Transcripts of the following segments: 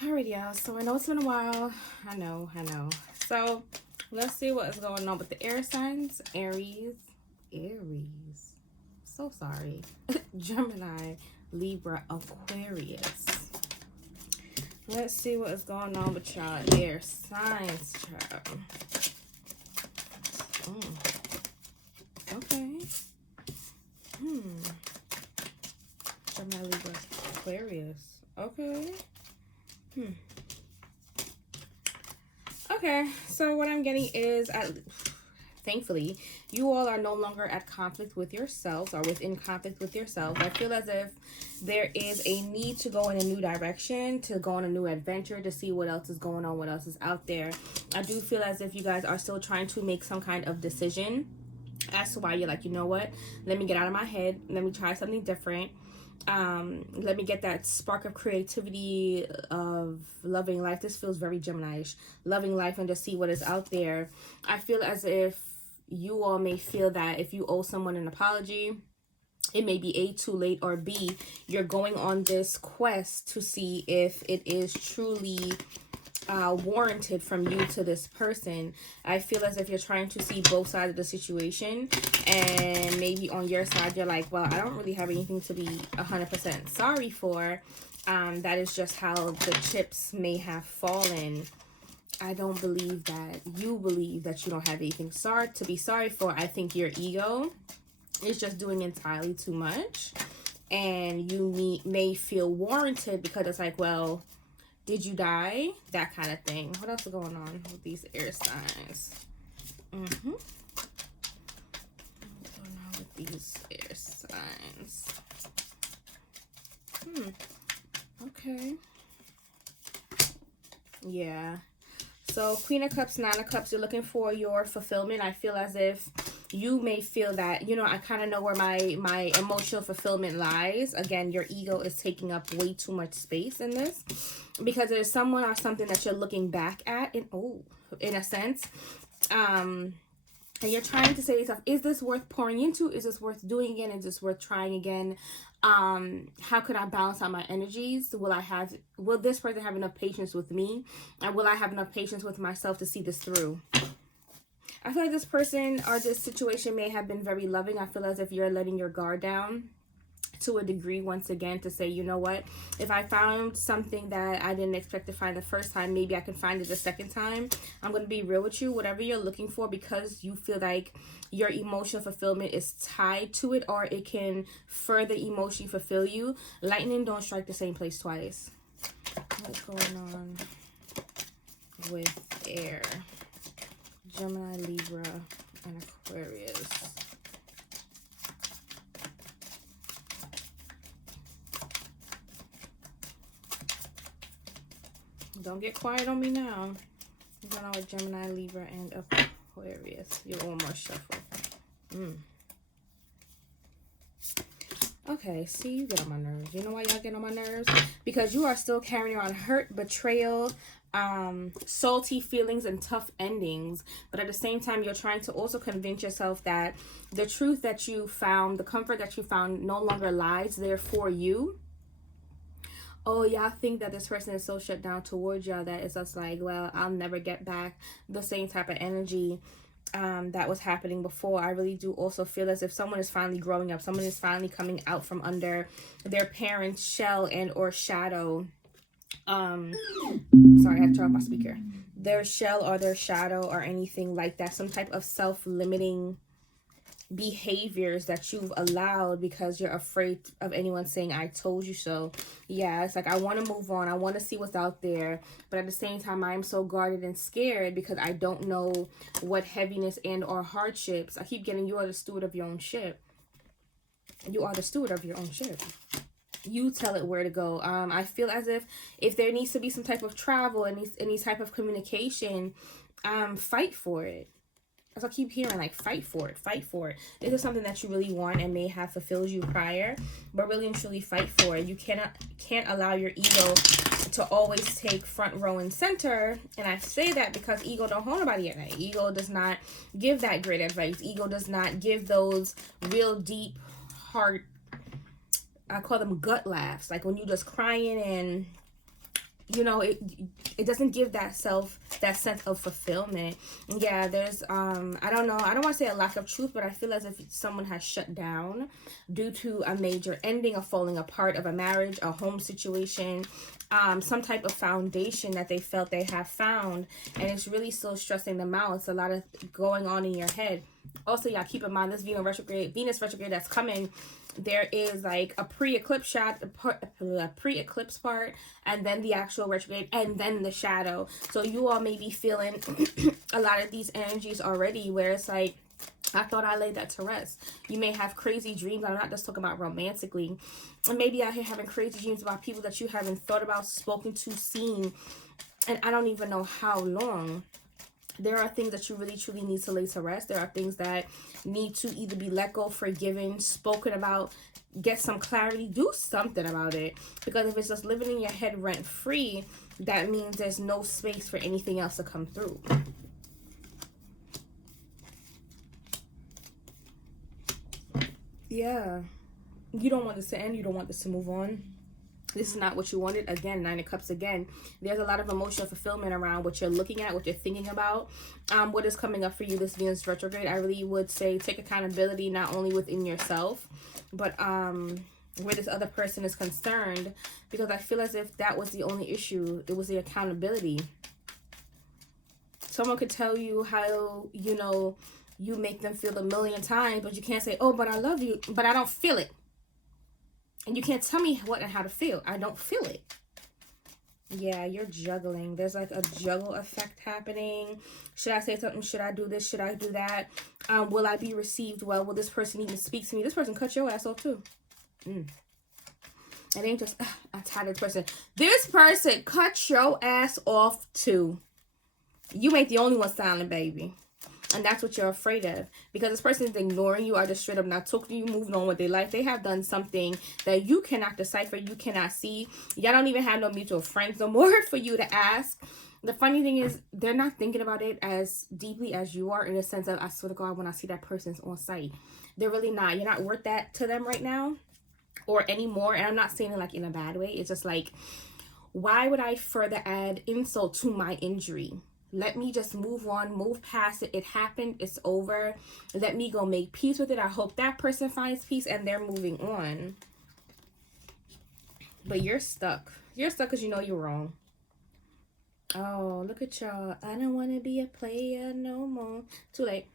Alright, y'all. So I know it's been a while. I know. So let's see what is going on with the air signs. Aries. So sorry. Gemini, Libra, Aquarius. Let's see what is going on with y'all air signs, child. Okay. Gemini, Libra, Aquarius. Okay. Okay, so what I'm getting is, thankfully, you all are no longer at conflict with yourselves or within conflict with yourselves. I feel as if there is a need to go in a new direction, to go on a new adventure, to see what else is going on, what else is out there. I do feel as if you guys are still trying to make some kind of decision as to why you're like, you know what, let me get out of my head, let me try something different. Let me get that spark of creativity of loving life. This feels very Gemini-ish. Loving life and just see what is out there. I feel as if you all may feel that if you owe someone an apology, it may be A, too late, or B, you're going on this quest to see if it is truly warranted from you to this person. I feel as if you're trying to see both sides of the situation, and maybe on your side you're like, well, I don't really have anything to be 100% sorry for. That is just how the chips may have fallen. I don't believe that you believe that you don't have anything to be sorry for. I think your ego is just doing entirely too much, and you may feel warranted because it's like, well, did you die? That kind of thing. What else is going on with these air signs? What's going on with these air signs? Okay. Yeah. So Queen of Cups, Nine of Cups, you're looking for your fulfillment. I feel as if you may feel that, you know, I kind of know where my emotional fulfillment lies. Again, your ego is taking up way too much space in this, because there's someone or something that you're looking back at in a sense. And you're trying to say to yourself, is this worth pouring into? Is this worth doing again? Is this worth trying again? How could I balance out my energies? Will this person have enough patience with me? And will I have enough patience with myself to see this through? I feel like this person or this situation may have been very loving. I feel as if you're letting your guard down to a degree once again, to say, you know what, if I found something that I didn't expect to find the first time, maybe I can find it the second time. I'm going to be real with you. Whatever you're looking for, because you feel like your emotional fulfillment is tied to it, or it can further emotionally fulfill you, lightning don't strike the same place twice. What's going on with air? Gemini, Libra, and Aquarius. Don't get quiet on me now. What's going on with Gemini, Libra, and Aquarius? You're one more shuffle. Okay, see, you get on my nerves. You know why y'all get on my nerves? Because you are still carrying on hurt, betrayal, salty feelings, and tough endings. But at the same time, you're trying to also convince yourself that the truth that you found, the comfort that you found, no longer lies there for you. Oh, y'all think that this person is so shut down towards y'all that it's just like, well, I'll never get back the same type of energy that was happening before. I really do also feel as if someone is finally growing up. Someone is finally coming out from under their parents' shell and or shadow. Sorry, I had to turn off my speaker. Their shell or their shadow or anything like that. Some type of self-limiting behaviors that you've allowed because you're afraid of anyone saying I told you so. Yeah, it's like, I want to move on, I want to see what's out there, but at the same time I'm so guarded and scared because I don't know what heaviness and or hardships. I keep getting, you are the steward of your own ship. You are the steward of your own ship. You tell it where to go. I feel as if there needs to be some type of travel and any type of communication, fight for it. As I keep hearing, like, fight for it. This is something that you really want and may have fulfilled you prior, but really and truly fight for it. You can't allow your ego to always take front row and center. And I say that because ego don't hold nobody at night. Ego does not give that great advice. Ego does not give those real deep heart, I call them gut laughs, like when you just crying and you know, it doesn't give that sense of fulfillment. Yeah, there's I don't know, I don't want to say a lack of truth, but I feel as if someone has shut down due to a major ending, a falling apart of a marriage, a home situation, some type of foundation that they felt they have found, and it's really still stressing them out. It's a lot of going on in your head. Also, y'all keep in mind this Venus retrograde that's coming, there is like a pre-eclipse shot, a pre-eclipse part, and then the actual retrograde, and then the shadow. So you all may be feeling a lot of these energies already, where it's like, I thought I laid that to rest. You may have crazy dreams. I'm not just talking about romantically. And maybe out here having crazy dreams about people that you haven't thought about, spoken to, seen, and I don't even know how long. There are things that you really truly need to lay to rest. There are things that need to either be let go, forgiven, spoken about, get some clarity, do something about it. Because if it's just living in your head rent free, that means there's no space for anything else to come through. Yeah, you don't want this to end. You don't want this to move on. This is not what you wanted. Again, Nine of Cups again. There's a lot of emotional fulfillment around what you're looking at, what you're thinking about, what is coming up for you this Venus retrograde. I really would say take accountability not only within yourself, but where this other person is concerned, because I feel as if that was the only issue. It was the accountability. Someone could tell you how, you know, you make them feel a million times, but you can't say, oh, but I love you, but I don't feel it. And you can't tell me what and how to feel. I don't feel it. Yeah, you're juggling. There's like a juggle effect happening. Should I say something? Should I do this? Should I do that? Will I be received well? Will this person even speak to me? This person cut your ass off too. It ain't just, I'm tired of this person. This person cut your ass off too. You ain't the only one silent, baby. And that's what you're afraid of. Because this person is ignoring you or just straight up not talking to you, moving on with their life. They have done something that you cannot decipher, you cannot see. Y'all don't even have no mutual friends no more for you to ask. The funny thing is, they're not thinking about it as deeply as you are, in the sense of, I swear to God, when I see that person's on site. They're really not. You're not worth that to them right now or anymore. And I'm not saying it like in a bad way. It's just like, why would I further add insult to my injury? Let me just move on, move past it. It happened. It's over. Let me go make peace with it. I hope that person finds peace and they're moving on. But you're stuck. You're stuck because you know you're wrong. Oh, look at y'all. I don't want to be a player no more. Too late.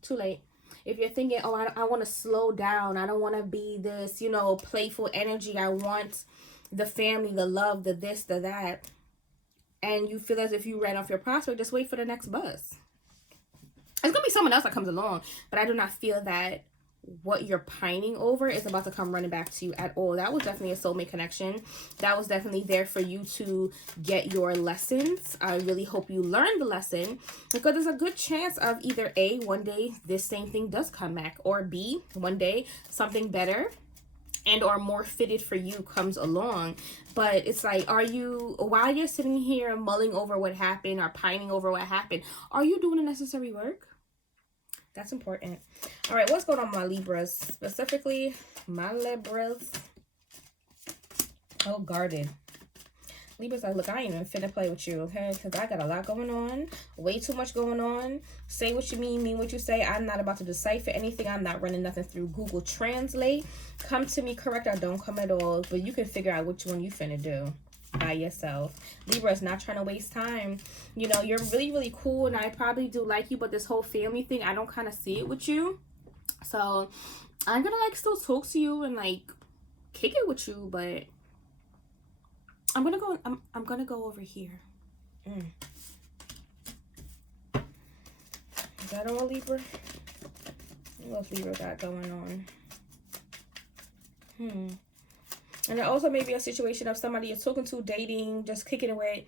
Too late. If you're thinking, oh, I want to slow down. I don't want to be this, you know, playful energy. I want the family, the love, the this, the that. And you feel as if you ran off your prospect, just wait for the next bus. It's going to be someone else that comes along. But I do not feel that what you're pining over is about to come running back to you at all. That was definitely a soulmate connection. That was definitely there for you to get your lessons. I really hope you learned the lesson, because there's a good chance of either A, one day this same thing does come back, or B, one day something better and or more fitted for you comes along. But it's like, are you, while you're sitting here mulling over what happened or pining over what happened, are you doing the necessary work? That's important. All right, what's going on, my Libras? Specifically, my Libras. Oh, guarded. Libras, like, look, I ain't even finna play with you, okay? Because I got a lot going on. Way too much going on. Say what you mean what you say. I'm not about to decipher anything. I'm not running nothing through Google Translate. Come to me correct or don't come at all. But you can figure out which one you finna do by yourself. Libra is not trying to waste time. You know, you're really, really cool, and I probably do like you, but this whole family thing, I don't kind of see it with you. So I'm gonna like still talk to you and like kick it with you, but I'm gonna go over here. Is that all, Libra? What else Libra got going on? And it also may be a situation of somebody you're talking to, dating, just kicking away.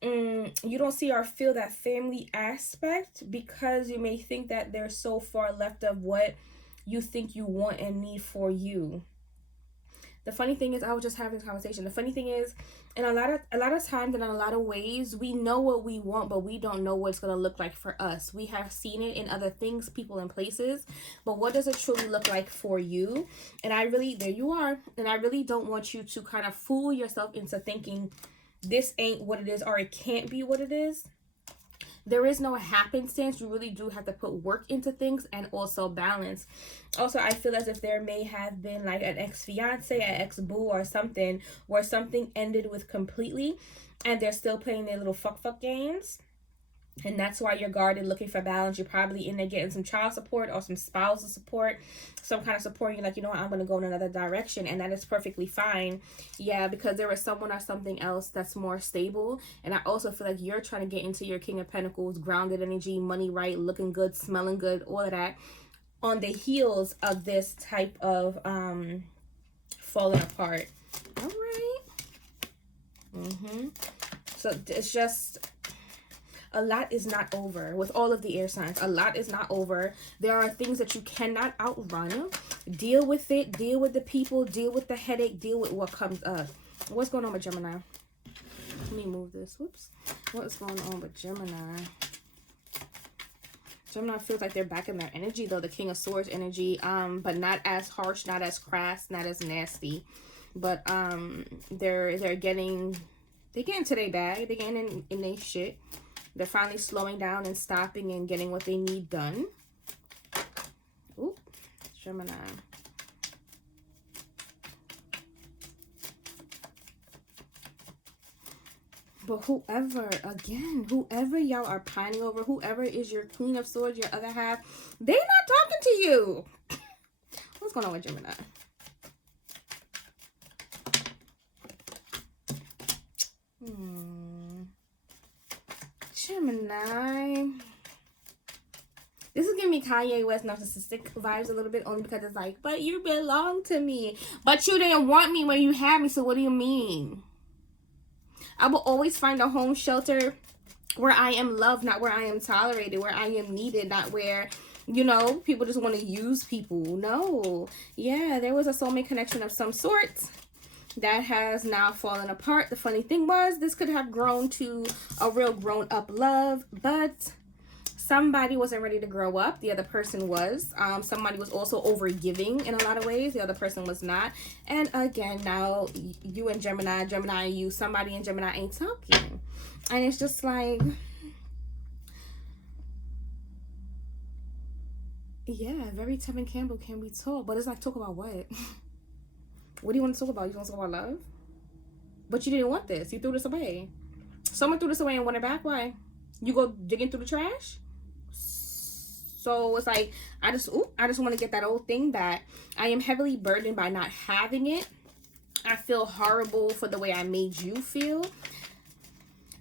You don't see or feel that family aspect because you may think that they're so far left of what you think you want and need for you. The funny thing is, I was just having this conversation. The funny thing is, in a lot of times and in a lot of ways, we know what we want, but we don't know what it's going to look like for us. We have seen it in other things, people, and places, but what does it truly look like for you? And there you are. And I really don't want you to kind of fool yourself into thinking this ain't what it is, or it can't be what it is. There is no happenstance. You really do have to put work into things, and also balance. Also, I feel as if there may have been like an ex-fiance, an ex-boo, or something where something ended with completely, and they're still playing their little fuck games. And that's why you're guarded, looking for balance. You're probably in there getting some child support or some spousal support, some kind of support. You're like, you know what, I'm going to go in another direction. And that is perfectly fine. Yeah, because there is someone or something else that's more stable. And I also feel like you're trying to get into your King of Pentacles, grounded energy, money right, looking good, smelling good, all of that, on the heels of this type of falling apart. All right. So it's just... a lot is not over with all of the air signs. A lot is not over. There are things that you cannot outrun. Deal with it. Deal with the people. Deal with the headache. Deal with what comes up. What's going on with Gemini? Let me move this. Whoops. What is going on with Gemini? Gemini feels like they're back in their energy, though. The King of Swords energy. But not as harsh, not as crass, not as nasty. But they're getting to their bag. They're getting in their shit. They're finally slowing down and stopping and getting what they need done. Ooh, Gemini. But whoever y'all are pining over, whoever is your Queen of Swords, your other half, they're not talking to you. What's going on with Gemini? Gemini. This is giving me Kanye West narcissistic vibes a little bit, only because it's like, but you belong to me. But you didn't want me when you had me, so what do you mean? I will always find a home shelter where I am loved, not where I am tolerated, where I am needed, not where, you know, people just want to use people. No. Yeah, there was a soulmate connection of some sort that has now fallen apart. The funny thing was, this could have grown to a real grown-up love, but somebody wasn't ready to grow up. The other person was. Somebody was also over-giving in a lot of ways. The other person was not. And again, now you and Gemini and you, somebody in Gemini ain't talking. And it's just like, yeah, very Tevin Campbell, can we talk? But it's like, talk about what? What do you want to talk about? You want to talk about love? But you didn't want this. You threw this away. Someone threw this away and want it back. Why? You go digging through the trash? So it's like, I just want to get that old thing back. I am heavily burdened by not having it. I feel horrible for the way I made you feel.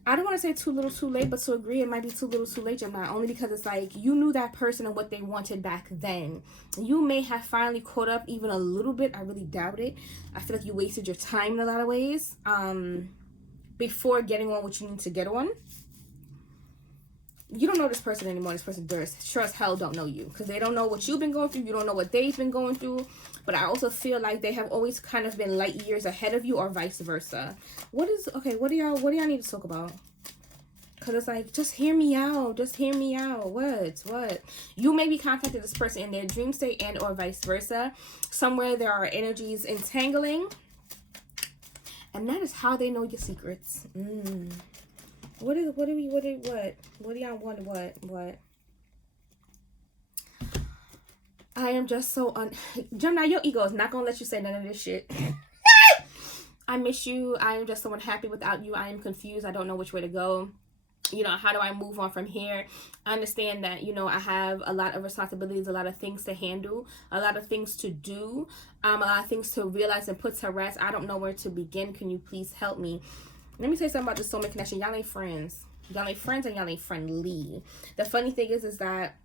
I don't want to say too little too late, but to agree, it might be too little too late, Gemini. Only because it's like, you knew that person and what they wanted back then. You may have finally caught up even a little bit. I really doubt it. I feel like you wasted your time in a lot of ways before getting on what you need to get on. You don't know this person anymore. This person sure as hell don't know you, because they don't know what you've been going through. You don't know what they've been going through. But I also feel like they have always kind of been light years ahead of you, or vice versa. What do y'all need to talk about? Because it's like, just hear me out. Just hear me out. What? You may be contacting this person in their dream state, and or vice versa. Somewhere there are energies entangling. And that is how they know your secrets. What do y'all want? I am just so Gemini, your ego is not gonna let you say none of this shit. I miss you. I am just so unhappy without you. I am confused. I don't know which way to go. You know, how do I move on from here? I understand that, you know, I have a lot of responsibilities, a lot of things to handle, a lot of things to do, a lot of things to realize and put to rest. I don't know where to begin. Can you please help me? Let me tell you something about the soulmate connection. Y'all ain't friends. Y'all ain't friends, and y'all ain't friendly. The funny thing is that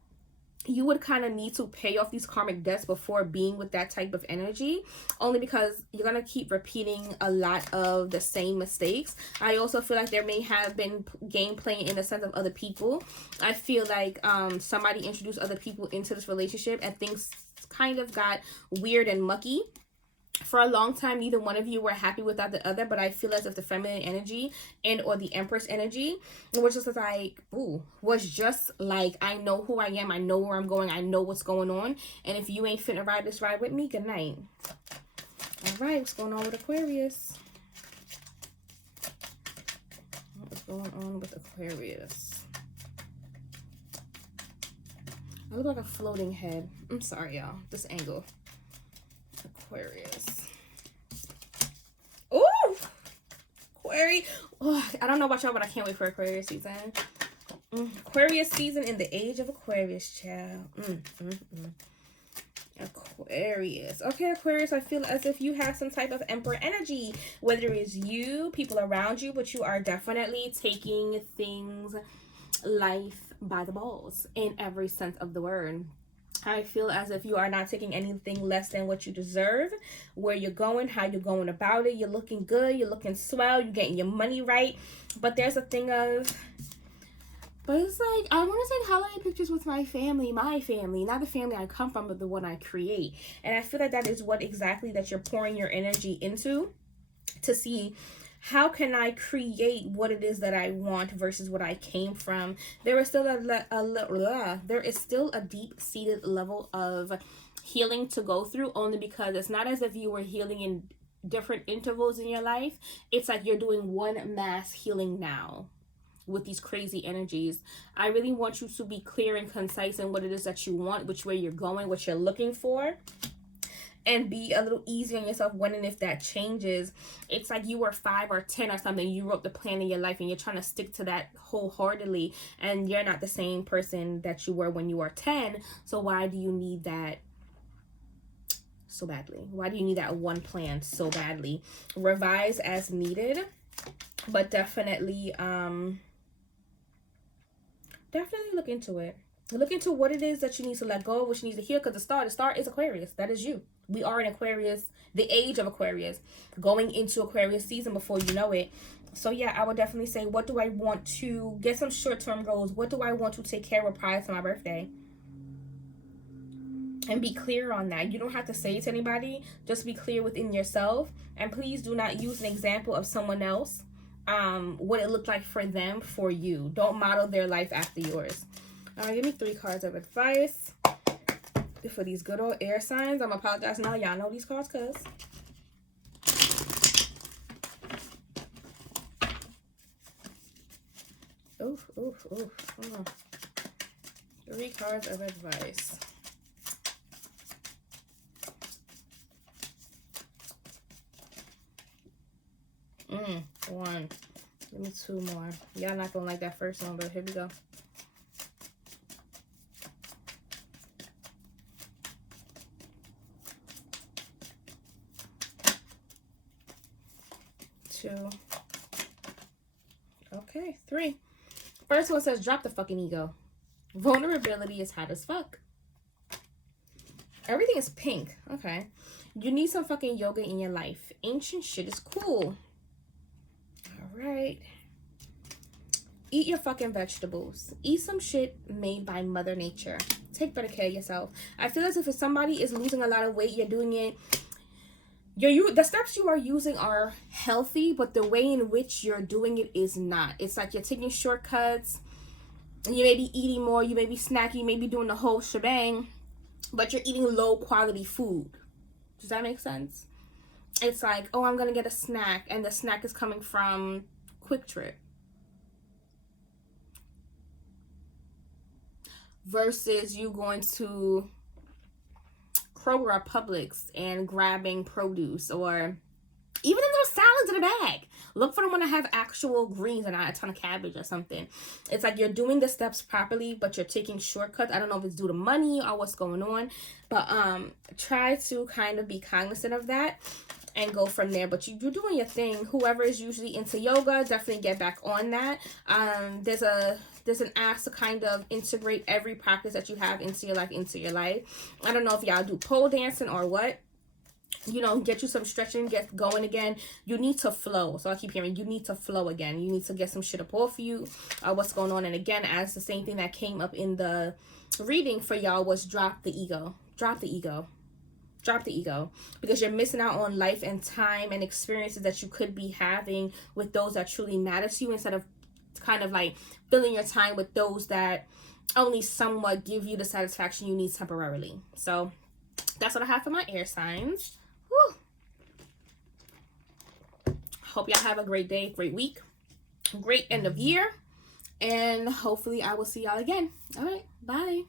you would kind of need to pay off these karmic debts before being with that type of energy, only because you're going to keep repeating a lot of the same mistakes. I also feel like there may have been game playing in the sense of other people. I feel like somebody introduced other people into this relationship, and things kind of got weird and mucky. For a long time, neither one of you were happy without the other, but I feel as if the feminine energy and or the Empress energy, which is like, was just like, I know who I am, I know where I'm going, I know what's going on, and if you ain't finna ride this ride with me, good night. All right, what's going on with Aquarius? going on with Aquarius? I look like a floating head. I'm sorry, y'all. This angle. Aquarius. Oh! Aquarius. Oh, I don't know about y'all, but I can't wait for Aquarius season. Aquarius season in the age of Aquarius, child. Aquarius. Okay, Aquarius, I feel as if you have some type of Emperor energy. Whether it's you, people around you, but you are definitely taking things, life by the balls in every sense of the word. I feel as if you are not taking anything less than what you deserve, where you're going, how you're going about it. You're looking good, you're looking swell, you're getting your money right. But there's a thing of, but it's like, I want to take holiday pictures with my family, not the family I come from, but the one I create. And I feel like that is what exactly that you're pouring your energy into, to see how can I create what it is that I want versus what I came from. There is still there is still a deep-seated level of healing to go through, only because it's not as if you were healing in different intervals in your life. It's like you're doing one mass healing now with these crazy energies. I really want you to be clear and concise in what it is that you want, which way you're going, what you're looking for. And be a little easy on yourself when and if that changes. It's like you were 5 or 10 or something. You wrote the plan of your life and you're trying to stick to that wholeheartedly. And you're not the same person that you were when you were 10. So why do you need that so badly? Why do you need that one plan so badly? Revise as needed. But definitely look into it. Look into what it is that you need to let go of, what you need to heal. Because the star is Aquarius. That is you. We are in Aquarius, the age of Aquarius, going into Aquarius season before you know it. So yeah, I would definitely say, what do I want to get some short-term goals? What do I want to take care of prior to my birthday? And be clear on that. You don't have to say it to anybody. Just be clear within yourself. And please do not use an example of someone else, what it looked like for them, for you. Don't model their life after yours. All right, give me 3 cards of advice for these good old air signs. I'm apologizing now. Y'all know these cards, cuz. Oof. Hold on. 3 cards of advice. One. Give me 2 more. Y'all not gonna like that first one, but here we go. Okay, 3. First one says, drop the fucking ego. Vulnerability is hot as fuck. Everything is pink. Okay. You need some fucking yoga in your life. Ancient shit is cool. All right. Eat your fucking vegetables. Eat some shit made by Mother Nature. Take better care of yourself. I feel as if somebody is losing a lot of weight, you're doing it. The steps you are using are healthy, but the way in which you're doing it is not. It's like you're taking shortcuts. You may be eating more. You may be snacking. You may be doing the whole shebang, but you're eating low quality food. Does that make sense? It's like, oh, I'm going to get a snack, and the snack is coming from Quick Trip. Versus you going to Kroger or Publix and grabbing produce, or even in those salads in a bag. Look for the one that have actual greens and not a ton of cabbage or something. It's like you're doing the steps properly, but you're taking shortcuts. I don't know if it's due to money or what's going on, but try to kind of be cognizant of that and go from there. But you're doing your thing. Whoever is usually into yoga, definitely get back on that. There's an ask to kind of integrate every practice that you have into your life. I don't know if y'all do pole dancing or what. You know, get you some stretching, get going again. You need to flow. So I keep hearing, you need to flow again. You need to get some shit up off you. What's going on? And again, as the same thing that came up in the reading for y'all was drop the ego. Drop the ego. Drop the ego. Because you're missing out on life and time and experiences that you could be having with those that truly matter to you, instead of kind of like filling your time with those that only somewhat give you the satisfaction you need temporarily. So that's what I have for my air signs. Woo. Hope y'all have a great day, great week. great end of year. And hopefully I will see y'all again. All right. Bye.